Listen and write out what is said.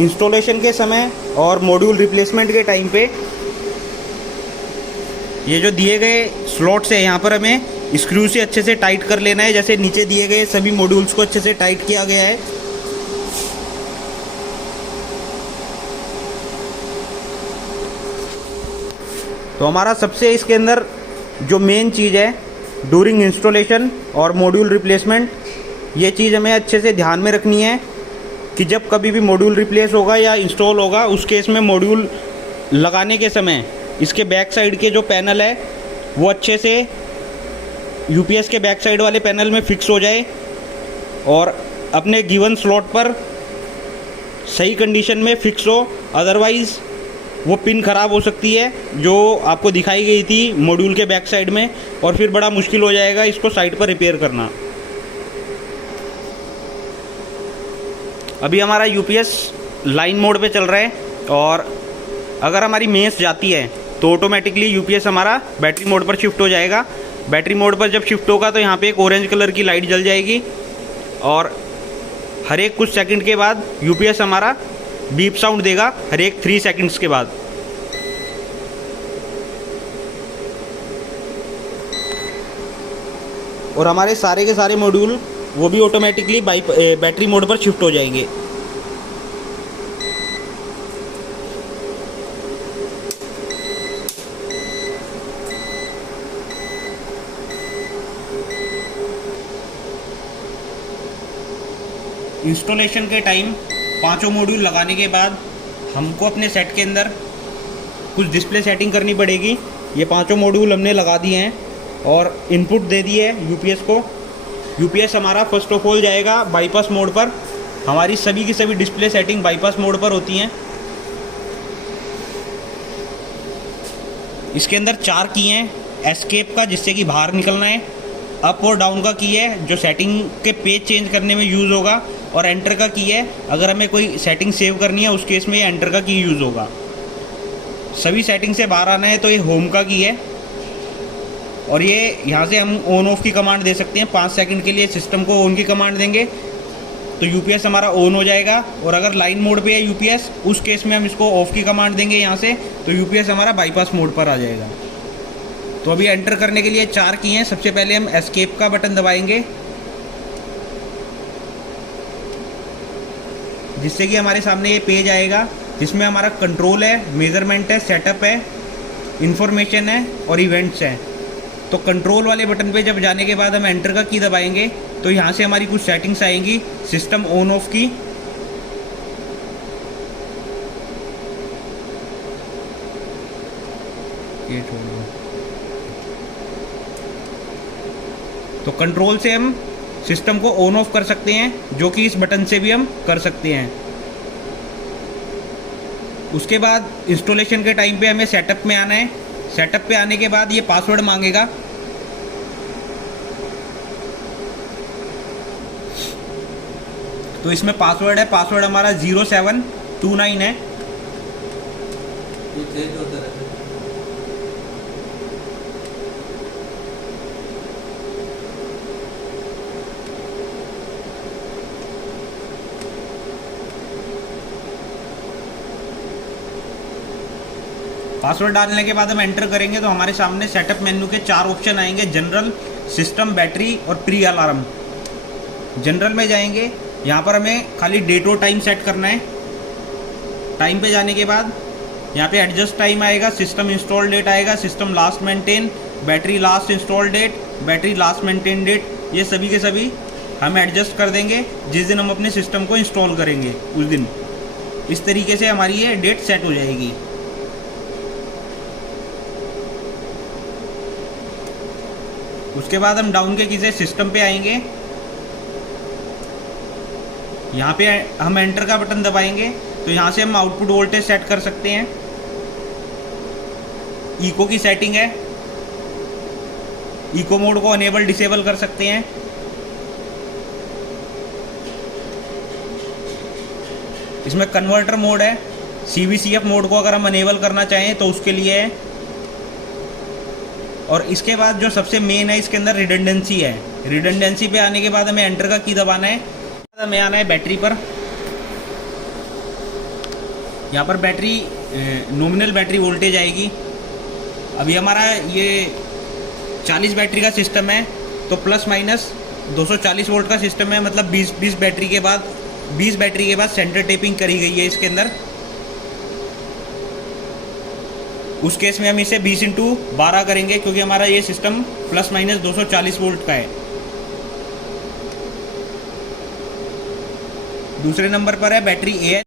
Installation के समय और मॉड्यूल रिप्लेसमेंट के टाइम पे ये जो दिए गए स्लॉट्स है यहाँ पर हमें स्क्रू से अच्छे से टाइट कर लेना है। जैसे नीचे दिए गए सभी मॉड्यूल्स को अच्छे से टाइट किया गया है। तो हमारा सबसे इसके अंदर जो मेन चीज़ है ड्यूरिंग इंस्टॉलेशन और मॉड्यूल रिप्लेसमेंट, ये चीज़ हमें अच्छे से ध्यान में रखनी है कि जब कभी भी मॉड्यूल रिप्लेस होगा या इंस्टॉल होगा उस केस में मॉड्यूल लगाने के समय इसके बैक साइड के जो पैनल है वो अच्छे से यूपीएस के बैक साइड वाले पैनल में फिक्स हो जाए और अपने गिवन स्लॉट पर सही कंडीशन में फिक्स हो। अदरवाइज़ वो पिन ख़राब हो सकती है जो आपको दिखाई गई थी मॉड्यूल के बैक साइड में, और फिर बड़ा मुश्किल हो जाएगा इसको साइड पर रिपेयर करना। अभी हमारा यूपीएस लाइन मोड पे चल रहा है और अगर हमारी मेंस जाती है तो ऑटोमेटिकली यूपीएस हमारा बैटरी मोड पर शिफ्ट हो जाएगा। बैटरी मोड पर जब शिफ्ट होगा तो यहाँ पे एक ऑरेंज कलर की लाइट जल जाएगी और हर एक कुछ सेकंड के बाद यूपीएस हमारा बीप साउंड देगा, हर एक 3 सेकंड्स के बाद। और हमारे सारे के सारे मॉड्यूल वो भी ऑटोमेटिकली बैटरी मोड पर शिफ्ट हो जाएंगे। इंस्टॉलेशन के टाइम 5 मॉड्यूल लगाने के बाद हमको अपने सेट के अंदर कुछ डिस्प्ले सेटिंग करनी पड़ेगी। ये 5 मॉड्यूल हमने लगा दिए हैं और इनपुट दे दिए है यूपीएस को। यूपीएस हमारा फर्स्ट ऑफ ऑल जाएगा बाईपास मोड पर। हमारी सभी की सभी डिस्प्ले सेटिंग बाईपास मोड पर होती हैं। इसके अंदर 4 की हैं, एस्केप का जिससे कि बाहर निकलना है, अप और डाउन का की है जो सेटिंग के पेज चेंज करने में यूज़ होगा, और एंटर का की है अगर हमें कोई सेटिंग सेव करनी है उस केस में ये एंटर का की यूज़ होगा। सभी सेटिंग से बाहर आना है तो ये होम का की है, और ये यहाँ से हम ऑन ऑफ की कमांड दे सकते हैं। 5 सेकंड के लिए सिस्टम को ऑन की कमांड देंगे तो यूपीएस हमारा ऑन हो जाएगा, और अगर लाइन मोड पे है यूपीएस उस केस में हम इसको ऑफ की कमांड देंगे यहाँ से, तो यूपीएस हमारा बाईपास मोड पर आ जाएगा। तो अभी एंटर करने के लिए 4 की हैं। सबसे पहले हम एस्केप का बटन दबाएंगे जिससे कि हमारे सामने ये पेज आएगा जिसमें हमारा कंट्रोल है, मेजरमेंट है, सेटअप है, इंफॉर्मेशन है और इवेंट्स हैं। तो कंट्रोल वाले बटन पे जब जाने के बाद हम एंटर का की दबाएंगे तो यहाँ से हमारी कुछ सेटिंग्स आएंगी सिस्टम ऑन ऑफ की। तो कंट्रोल से हम सिस्टम को ऑन ऑफ कर सकते हैं, जो कि इस बटन से भी हम कर सकते हैं। उसके बाद इंस्टॉलेशन के टाइम पे हमें सेटअप में आना है। सेटअप पे आने के बाद ये पासवर्ड मांगेगा। तो इसमें पासवर्ड है, पासवर्ड हमारा 0729 है। पासवर्ड डालने के बाद हम एंटर करेंगे तो हमारे सामने सेटअप मेन्यू के 4 ऑप्शन आएंगे, जनरल, सिस्टम, बैटरी और प्री अलार्म। जनरल में जाएंगे, यहाँ पर हमें खाली डेट और टाइम सेट करना है। टाइम पे जाने के बाद यहाँ पे एडजस्ट टाइम आएगा, सिस्टम इंस्टॉल डेट आएगा, system last maintain, battery last install date, battery last maintain date. ये सभी के सभी हम एडजस्ट कर देंगे जिस दिन हम अपने सिस्टम को इंस्टॉल करेंगे उस दिन। इस तरीके से हमारी ये डेट सेट हो जाएगी। उसके बाद हम डाउन के की से सिस्टम पे आएंगे। यहाँ पे हम एंटर का बटन दबाएंगे तो यहाँ से हम आउटपुट वोल्टेज सेट कर सकते हैं। इको की सेटिंग है, इको मोड को अनेबल डिसेबल कर सकते हैं। इसमें कन्वर्टर मोड है, CVCF मोड को अगर हम अनेबल करना चाहें तो उसके लिए है। और इसके बाद जो सबसे मेन है इसके अंदर रिडंडेंसी है। रिडंडेंसी पे आने के बाद हमें एंटर का की दबाना है। हमें आना है बैटरी पर। यहाँ पर बैटरी नॉमिनल बैटरी वोल्टेज आएगी। अभी हमारा ये 40 बैटरी का सिस्टम है, तो प्लस माइनस 240 वोल्ट का सिस्टम है, मतलब 20 बैटरी के बाद सेंटर टेपिंग करी गई है इसके अंदर। उस केस में हम इसे 20x12 करेंगे, क्योंकि हमारा ये सिस्टम प्लस माइनस 240 वोल्ट का है। दूसरे नंबर पर है बैटरी AH।